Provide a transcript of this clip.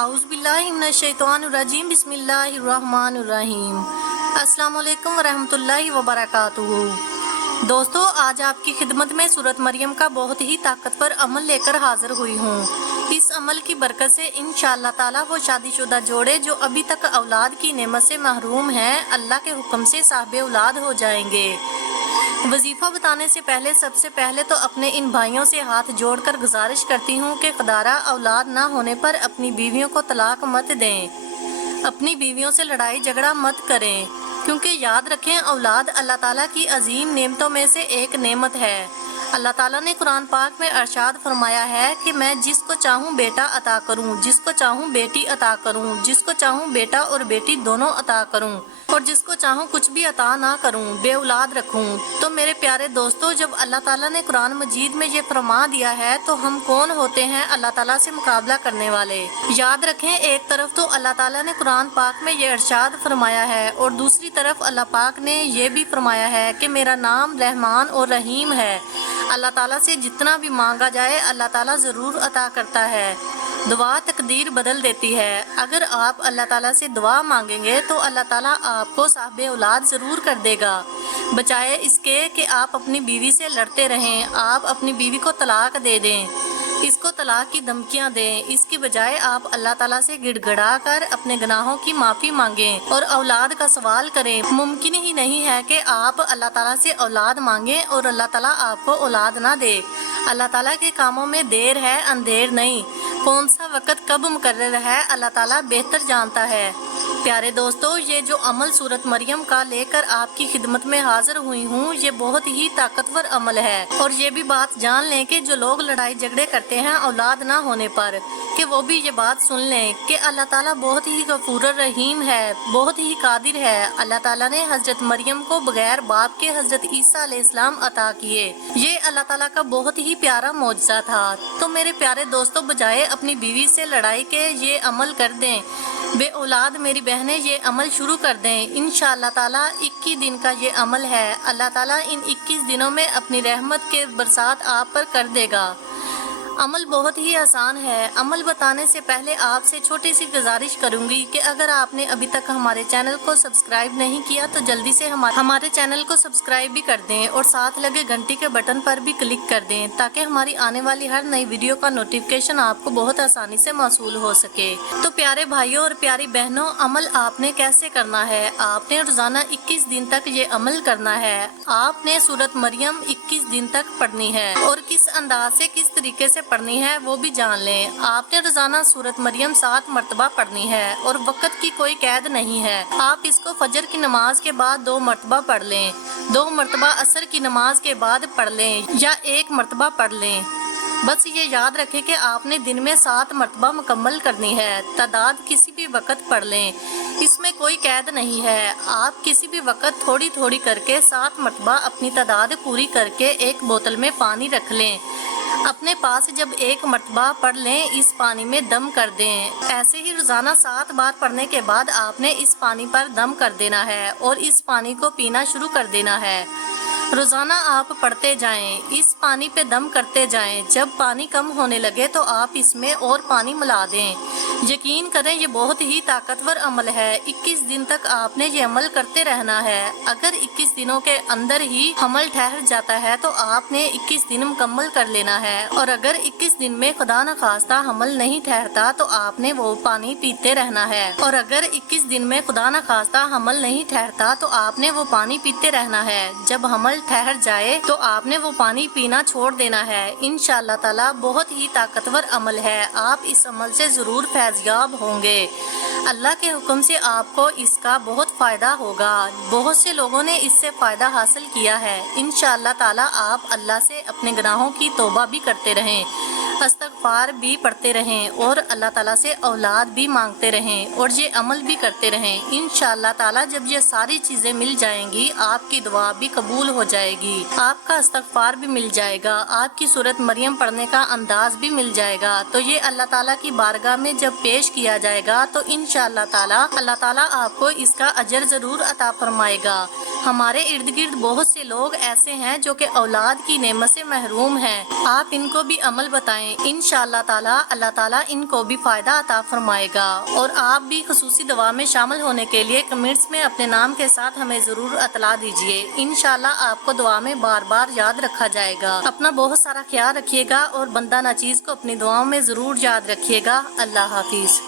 اعوذ باللہ من الشیطان الرجیم بسم اللہ الرحمن الرحیم۔ السلام علیکم ورحمۃ اللہ وبرکاتہ۔ دوستو، آج آپ کی خدمت میں سورۃ مریم کا بہت ہی طاقتور عمل لے کر حاضر ہوئی ہوں۔ اس عمل کی برکت سے انشاءاللہ تعالیٰ وہ شادی شدہ جوڑے جو ابھی تک اولاد کی نعمت سے محروم ہیں، اللہ کے حکم سے صاحب اولاد ہو جائیں گے۔ وظیفہ بتانے سے پہلے سب سے پہلے تو اپنے ان بھائیوں سے ہاتھ جوڑ کر گزارش کرتی ہوں کہ خدارہ اولاد نہ ہونے پر اپنی بیویوں کو طلاق مت دیں، اپنی بیویوں سے لڑائی جھگڑا مت کریں، کیونکہ یاد رکھیں اولاد اللہ تعالیٰ کی عظیم نعمتوں میں سے ایک نعمت ہے۔ اللہ تعالیٰ نے قرآن پاک میں ارشاد فرمایا ہے کہ میں جس کو چاہوں بیٹا عطا کروں، جس کو چاہوں بیٹی عطا کروں، جس کو چاہوں بیٹا اور بیٹی دونوں عطا کروں، اور جس کو چاہوں کچھ بھی عطا نہ کروں، بے اولاد رکھوں۔ تو میرے پیارے دوستو، جب اللہ تعالیٰ نے قرآن مجید میں یہ فرما دیا ہے تو ہم کون ہوتے ہیں اللہ تعالیٰ سے مقابلہ کرنے والے؟ یاد رکھیں، ایک طرف تو اللہ تعالیٰ نے قرآن پاک میں یہ ارشاد فرمایا ہے اور دوسری طرف اللہ پاک نے یہ بھی فرمایا ہے کہ میرا نام رحمان اور رحیم ہے۔ اللہ تعالیٰ سے جتنا بھی مانگا جائے اللہ تعالیٰ ضرور عطا کرتا ہے۔ دعا تقدیر بدل دیتی ہے۔ اگر آپ اللہ تعالیٰ سے دعا مانگیں گے تو اللہ تعالیٰ آپ کو صاحب اولاد ضرور کر دے گا، بجائے اس کے کہ آپ اپنی بیوی سے لڑتے رہیں، آپ اپنی بیوی کو طلاق دے دیں، اس کو طلاق کی دھمکیاں دیں۔ اس کی بجائے آپ اللہ تعالیٰ سے گڑ گڑا کر اپنے گناہوں کی معافی مانگیں اور اولاد کا سوال کریں۔ ممکن ہی نہیں ہے کہ آپ اللہ تعالیٰ سے اولاد مانگیں اور اللہ تعالیٰ آپ کو اولاد نہ دے۔ اللہ تعالیٰ کے کاموں میں دیر ہے، اندھیر نہیں۔ کون سا وقت کب مقرر ہے اللہ تعالیٰ بہتر جانتا ہے۔ پیارے دوستو، یہ جو عمل سورۃ مریم کا لے کر آپ کی خدمت میں حاضر ہوئی ہوں، یہ بہت ہی طاقتور عمل ہے۔ اور یہ بھی بات جان لیں کہ جو لوگ لڑائی جھگڑے کرتے ہیں اولاد نہ ہونے پر، کہ وہ بھی یہ بات سن لیں کہ اللہ تعالیٰ بہت ہی غفور الرحیم ہے، بہت ہی قادر ہے۔ اللہ تعالیٰ نے حضرت مریم کو بغیر باپ کے حضرت عیسیٰ علیہ السلام عطا کیے۔ یہ اللہ تعالیٰ کا بہت ہی پیارا معجزہ تھا۔ تو میرے پیارے دوستو، بجائے اپنی بیوی سے لڑائی کے یہ عمل کر دیں، بے اولاد میری بہنیں یہ عمل شروع کر دیں۔ انشاءاللہ تعالیٰ 21 دن کا یہ عمل ہے۔ اللہ تعالیٰ ان 21 دنوں میں اپنی رحمت کے برسات آپ پر کر دے گا۔ عمل بہت ہی آسان ہے۔ عمل بتانے سے پہلے آپ سے چھوٹی سی گزارش کروں گی کہ اگر آپ نے ابھی تک ہمارے چینل کو سبسکرائب نہیں کیا تو جلدی سے ہمارے چینل کو سبسکرائب بھی کر دیں اور ساتھ لگے گھنٹی کے بٹن پر بھی کلک کر دیں تاکہ ہماری آنے والی ہر نئی ویڈیو کا نوٹیفیکیشن آپ کو بہت آسانی سے موصول ہو سکے۔ تو پیارے بھائیوں اور پیاری بہنوں، عمل آپ نے کیسے کرنا ہے؟ آپ نے روزانہ 21 دن تک یہ عمل کرنا ہے۔ آپ نے سورۃ مریم 21 دن تک پڑھنی ہے اور کس انداز سے، کس طریقے سے پڑھنی ہے وہ بھی جان لیں۔ آپ نے روزانہ سورۃ مریم 7 مرتبہ پڑھنی ہے اور وقت کی کوئی قید نہیں ہے۔ آپ اس کو فجر کی نماز کے بعد 2 مرتبہ پڑھ لیں، 2 مرتبہ عصر کی نماز کے بعد پڑھ لیں یا 1 مرتبہ پڑھ لیں۔ بس یہ یاد رکھیں کہ آپ نے دن میں 7 مرتبہ مکمل کرنی ہے۔ تعداد کسی بھی وقت پڑھ لیں، اس میں کوئی قید نہیں ہے۔ آپ کسی بھی وقت تھوڑی تھوڑی کر کے 7 مرتبہ اپنی تعداد پوری کر کے ایک بوتل میں پانی رکھ لیں۔ اپنے پاس جب 1 مرتبہ پڑھ لیں، اس پانی میں دم کر دیں۔ ایسے ہی روزانہ 7 بار پڑھنے کے بعد آپ نے اس پانی پر دم کر دینا ہے اور اس پانی کو پینا شروع کر دینا ہے۔ روزانہ آپ پڑھتے جائیں، اس پانی پہ دم کرتے جائیں۔ جب پانی کم ہونے لگے تو آپ اس میں اور پانی ملا دیں۔ یقین کریں یہ بہت ہی طاقتور عمل ہے۔ 21 دن تک آپ نے یہ عمل کرتے رہنا ہے۔ اگر 21 دنوں کے اندر ہی حمل ٹھہر جاتا ہے تو آپ نے 21 دن مکمل کر لینا ہے، اور اگر 21 دن میں خدا نخواستہ حمل نہیں ٹھہرتا تو آپ نے وہ پانی پیتے رہنا ہے، اور اگر 21 دن میں خدا نخواستہ حمل نہیں ٹھہرتا تو آپ نے وہ پانی پیتے رہنا ہے۔ جب حمل ٹھہر جائے تو آپ نے وہ پانی پینا چھوڑ دینا ہے۔ انشاءاللہ تعالیٰ بہت ہی طاقتور عمل ہے۔ آپ اس عمل سے ضرور فیضیاب ہوں گے۔ اللہ کے حکم سے آپ کو اس کا بہت فائدہ ہوگا۔ بہت سے لوگوں نے اس سے فائدہ حاصل کیا ہے۔ انشاءاللہ تعالیٰ آپ اللہ سے اپنے گناہوں کی توبہ بھی کرتے رہیں، استغفار بھی پڑھتے رہیں اور اللہ تعالیٰ سے اولاد بھی مانگتے رہیں اور یہ عمل بھی کرتے رہیں۔ انشاءاللہ تعالیٰ جب یہ ساری چیزیں مل جائیں گی، آپ کی دعا بھی قبول ہو جائے گی، آپ کا استغفار بھی مل جائے گا، آپ کی سورۃ مریم پڑھنے کا انداز بھی مل جائے گا۔ تو یہ اللہ تعالیٰ کی بارگاہ میں جب پیش کیا جائے گا تو انشاءاللہ تعالیٰ اللہ تعالیٰ آپ کو اس کا اجر ضرور عطا فرمائے گا۔ ہمارے ارد گرد بہت سے لوگ ایسے ہیں جو کہ اولاد کی نعمت سے محروم ہیں، آپ ان کو بھی عمل بتائیں، انشاءاللہ تعالی اللہ تعالیٰ ان کو بھی فائدہ عطا فرمائے گا۔ اور آپ بھی خصوصی دعا میں شامل ہونے کے لیے کمنٹس میں اپنے نام کے ساتھ ہمیں ضرور اطلاع دیجیے، انشاءاللہ آپ کو دعا میں بار بار یاد رکھا جائے گا۔ اپنا بہت سارا خیال رکھیے گا اور بندہ ناچیز کو اپنی دعاؤں میں ضرور یاد رکھیے گا۔ اللہ حافظ۔